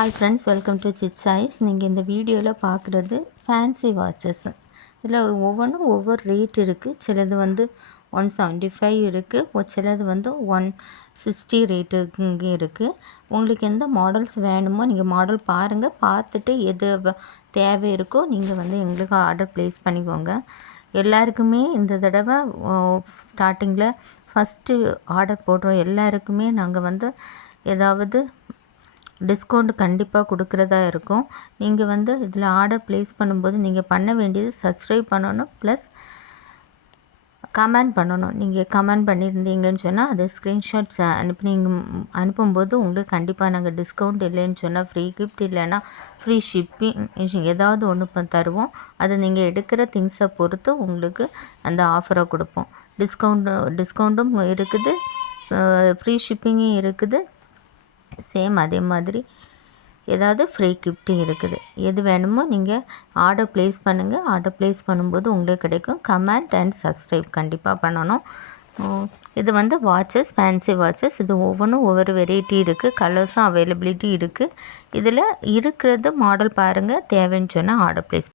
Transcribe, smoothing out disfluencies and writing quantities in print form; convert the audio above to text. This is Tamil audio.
Hi friends, welcome to sit choice. நீங்கள் இந்த வீடியோவில் பார்க்குறது ஃபேன்சி வாட்சஸ். இதில் ஒவ்வொன்றும் ஒவ்வொரு ரேட் இருக்குது. சிலது வந்து 175 இருக்குது, சிலது வந்து 160 ரேட்டுக்கு இருக்குது. உங்களுக்கு எந்த மாடல்ஸ் வேணுமோ நீங்கள் மாடல் பாருங்கள், பார்த்துட்டு எது தேவை இருக்கோ நீங்கள் வந்து எங்களுக்கு ஆர்டர் ப்ளேஸ் பண்ணிக்கோங்க. எல்லாருக்குமே இந்த தடவை ஸ்டார்டிங்கில் ஃபஸ்ட்டு ஆர்டர் போடுறோம் எல்லாருக்குமே நாங்கள் வந்து ஏதாவது டிஸ்கவுண்ட் கண்டிப்பாக கொடுக்குறதா இருக்கும். நீங்கள் வந்து இதில் ஆர்டர் ப்ளேஸ் பண்ணும்போது நீங்கள் பண்ண வேண்டியது சப்ஸ்கிரைப் பண்ணணும், ப்ளஸ் கமெண்ட் பண்ணணும். நீங்கள் கமெண்ட் பண்ணியிருந்தீங்கன்னு சொன்னால் அதை ஸ்க்ரீன்ஷாட்ஸ் அனுப்பும்போது உங்களுக்கு கண்டிப்பாக நாங்கள் டிஸ்கவுண்ட் இல்லைன்னு சொன்னால் ஃப்ரீ கிஃப்ட், இல்லைன்னா ஃப்ரீ ஷிப்பிங் ஏதாவது ஒன்று தருவோம். அதை நீங்கள் எடுக்கிற திங்ஸை பொறுத்து உங்களுக்கு அந்த ஆஃபரை கொடுப்போம். டிஸ்கவுண்ட்டும் இருக்குது, ஃப்ரீ ஷிப்பிங்கும் இருக்குது, சேம் அதே மாதிரி ஏதாவது ஃப்ரீ கிஃப்ட்டும் இருக்குது. எது வேணுமோ நீங்கள் ஆர்டர் ப்ளேஸ் பண்ணுங்கள். ஆர்டர் ப்ளேஸ் பண்ணும்போது உங்களுக்கு கிடைக்கும். கமெண்ட் அண்ட் சப்ஸ்கிரைப் கண்டிப்பாக பண்ணணும். இது வந்து வாட்சஸ், ஃபேன்சி வாட்சஸ். இது ஒவ்வொன்றும் ஒவ்வொரு வெரைட்டி இருக்குது, கலர்ஸும் அவைலபிலிட்டி இருக்குது. இதில் இருக்கிறது மாடல் பாருங்கள், தேவைன்னு சொன்னால் ஆர்டர் ப்ளேஸ்